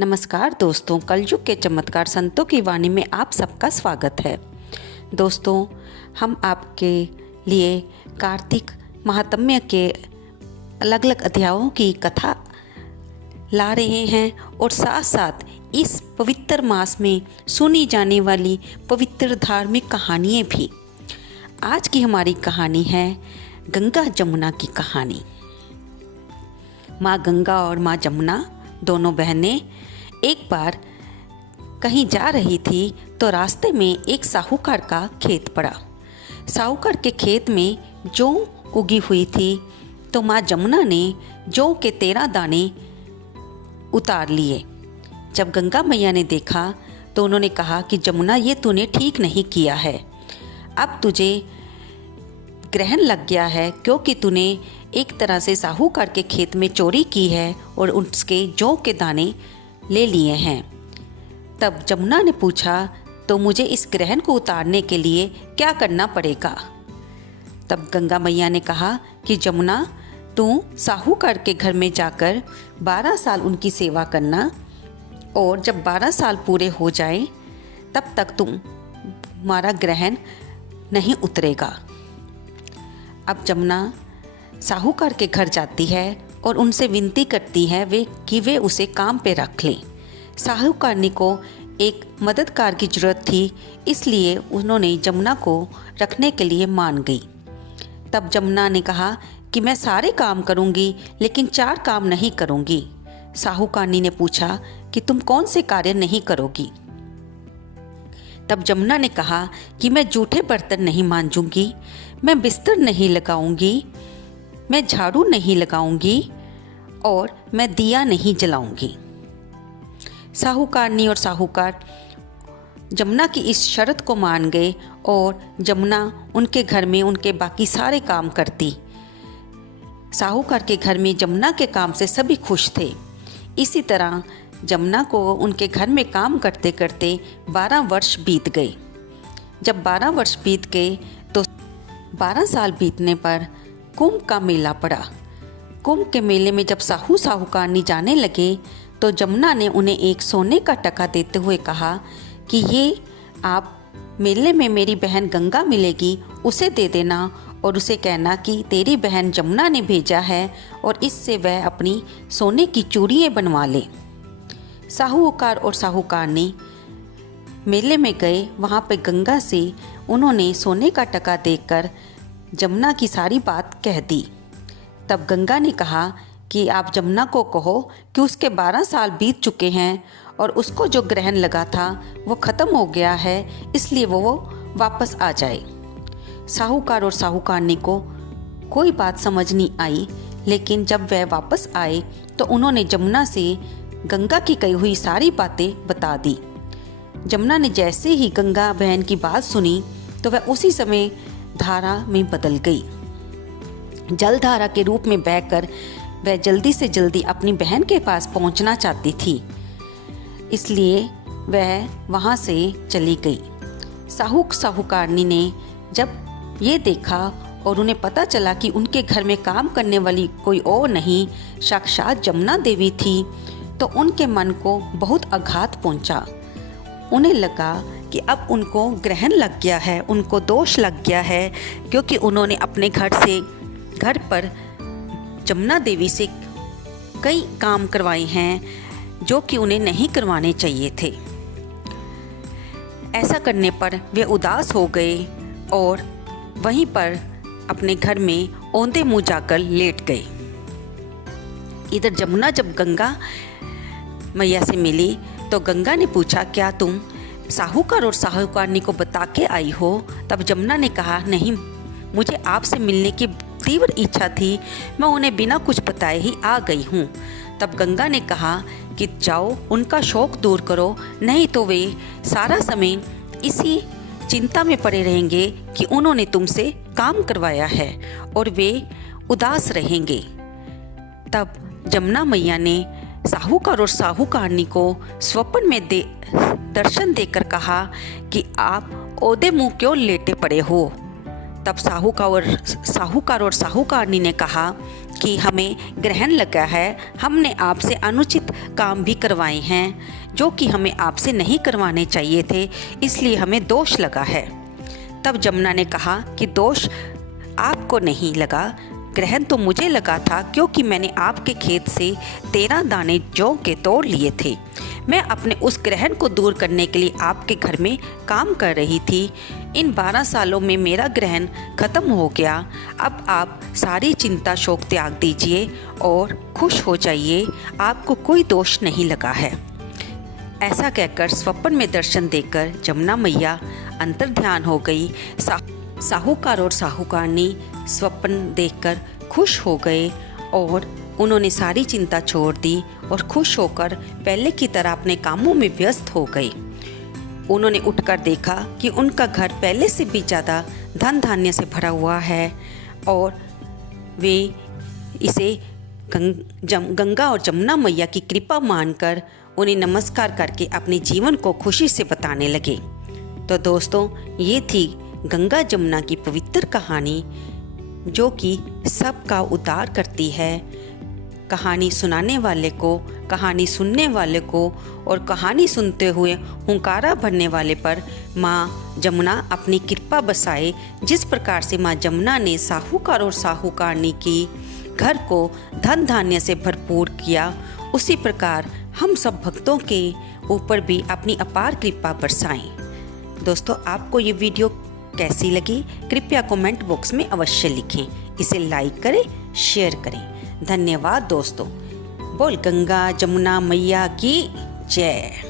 नमस्कार दोस्तों, कलयुग के चमत्कार संतों की वाणी में आप सबका स्वागत है। दोस्तों, हम आपके लिए कार्तिक महात्म्य के अलग अलग अध्यायों की कथा ला रहे हैं और साथ साथ इस पवित्र मास में सुनी जाने वाली पवित्र धार्मिक कहानियाँ भी। आज की हमारी कहानी है गंगा जमुना की कहानी। माँ गंगा और माँ जमुना दोनों बहनें एक बार कहीं जा रही थी तो रास्ते में एक साहूकार का खेत पड़ा। साहूकार के खेत में जौ उगी हुई थी तो माँ जमुना ने जौ के 13 दाने उतार लिए। जब गंगा मैया ने देखा तो उन्होंने कहा कि जमुना, ये तूने ठीक नहीं किया है। अब तुझे ग्रहण लग गया है क्योंकि तूने एक तरह से साहूकार के खेत में चोरी की है और उसके जौ के दाने ले लिए हैं। तब जमुना ने पूछा, तो मुझे इस ग्रहण को उतारने के लिए क्या करना पड़ेगा? तब गंगा मैया ने कहा कि जमुना, तू साहूकार के घर में जाकर 12 साल उनकी सेवा करना और जब 12 साल पूरे हो जाए तब तक तुम्हारा ग्रहण नहीं उतरेगा। अब जमुना साहूकार के घर जाती है और उनसे विनती करती है कि वे उसे काम पे रख लें। साहूकारनी को एक मददगार की ज़रूरत थी, इसलिए उन्होंने जमुना को रखने के लिए मान गई। तब जमुना ने कहा कि मैं सारे काम करूंगी लेकिन 4 काम नहीं करूंगी। साहूकारनी ने पूछा कि तुम कौन से कार्य नहीं करोगी? तब जमुना ने कहा कि मैं जूठे बर्तन नहीं मांजूंगी, मैं बिस्तर नहीं लगाऊंगी, मैं झाड़ू नहीं लगाऊंगी और मैं दिया नहीं जलाऊंगी। साहूकारनी और साहूकार जमुना की इस शर्त को मान गए और जमुना उनके घर में उनके बाकी सारे काम करती। साहूकार के घर में जमुना के काम से सभी खुश थे। इसी तरह जमुना को उनके घर में काम करते करते 12 वर्ष बीत गए। जब 12 वर्ष बीत गए तो 12 साल बीतने पर कुंभ का मेला पड़ा। कुंभ के मेले में जब साहूकारनी जाने लगे तो जमुना ने उन्हें एक सोने का टका देते हुए कहा कि ये आप मेले में मेरी बहन गंगा मिलेगी, उसे दे देना और उसे कहना कि तेरी बहन जमुना ने भेजा है और इससे वह अपनी सोने की चूड़ियाँ बनवा ले। साहूकार और साहूकारनी मेले में गए। वहाँ पे गंगा से उन्होंने सोने का टका देकर जमुना की सारी बात कह दी। तब गंगा ने कहा कि आप जमुना को कहो कि उसके 12 साल बीत चुके हैं और उसको जो ग्रहण लगा था वो ख़त्म हो गया है, इसलिए वो वापस आ जाए। साहूकार और साहूकारनी को कोई बात समझ नहीं आई, लेकिन जब वह वापस आए तो उन्होंने जमुना से गंगा की कही हुई सारी बातें बता दी। जमुना ने जैसे ही गंगा बहन की बात सुनी तो वह उसी समय धारा में बदल गई। जलधारा के रूप में बहकर वह जल्दी से जल्दी अपनी बहन के पास पहुंचना चाहती थी, इसलिए वह वहां से चली गई। साहूकारनी ने जब ये देखा और उन्हें पता चला कि उनके घर में काम करने वाली कोई और नहीं, साक्षात जमुना देवी थी, तो उनके मन को बहुत आघात पहुंचा। उन्हें लगा कि अब उनको ग्रहण लग गया है, उनको दोष लग गया है, क्योंकि उन्होंने अपने घर पर जमुना देवी से कई काम करवाए हैं जो कि उन्हें नहीं करवाने चाहिए थे। ऐसा करने पर वे उदास हो गए और वहीं पर अपने घर में औंधे मुंह जाकर लेट गए। इधर जमुना जब गंगा मैया से मिली तो गंगा ने पूछा, क्या तुम साहूकार और साहूकारनी को बता के आई हो? तब जमुना ने कहा, नहीं, मुझे आपसे मिलने की तीव्र इच्छा थी, मैं उन्हें बिना कुछ बताए ही आ गई हूँ। तब गंगा ने कहा कि जाओ उनका शौक दूर करो, नहीं तो वे सारा समय इसी चिंता में पड़े रहेंगे कि उन्होंने तुमसे काम करवाया है और वे उदास रहेंगे। तब जमुना मैया ने साहूकार और साहूकारनी को स्वप्न में दर्शन देकर कहा कि आप औंधे मुंह क्यों लेटे पड़े हो? तब साहूकार और साहूकारनी ने कहा कि हमें ग्रहण लगा है, हमने आपसे अनुचित काम भी करवाए हैं जो कि हमें आपसे नहीं करवाने चाहिए थे, इसलिए हमें दोष लगा है। तब जमुना ने कहा कि दोष आपको नहीं लगा, ग्रहण तो मुझे लगा था, क्योंकि मैंने आपके खेत से 13 दाने जौ के तोड़ लिए थे। मैं अपने उस ग्रहण को दूर करने के लिए आपके घर में काम कर रही थी। इन 12 सालों में मेरा ग्रहण खत्म हो गया। अब आप सारी चिंता शोक त्याग दीजिए और खुश हो जाइए, आपको कोई दोष नहीं लगा है। ऐसा कहकर स्वप्न में दर्शन देकर जमुना मैया अंतर्ध्यान हो गई। साहूकार और साहूकारनी स्वप्न देखकर खुश हो गए और उन्होंने सारी चिंता छोड़ दी और खुश होकर पहले की तरह अपने कामों में व्यस्त हो गए। उन्होंने उठकर देखा कि उनका घर पहले से भी ज़्यादा धन धान्य से भरा हुआ है और वे इसे गंगा और जमुना मैया की कृपा मानकर उन्हें नमस्कार करके अपने जीवन को खुशी से बताने लगे। तो दोस्तों, ये थी गंगा जमुना की पवित्र कहानी जो कि सबका उद्धार करती है। कहानी सुनाने वाले को, कहानी सुनने वाले को और कहानी सुनते हुए हुंकारा भरने वाले पर माँ जमुना अपनी कृपा बरसाए। जिस प्रकार से माँ जमुना ने साहूकार और साहूकारनी की घर को धन धान्य से भरपूर किया, उसी प्रकार हम सब भक्तों के ऊपर भी अपनी अपार कृपा बरसाएं। दोस्तों, आपको ये वीडियो कैसी लगी कृपया कमेंट बॉक्स में अवश्य लिखें। इसे लाइक करें, शेयर करें। धन्यवाद दोस्तों। बोल गंगा जमुना मैया की जय।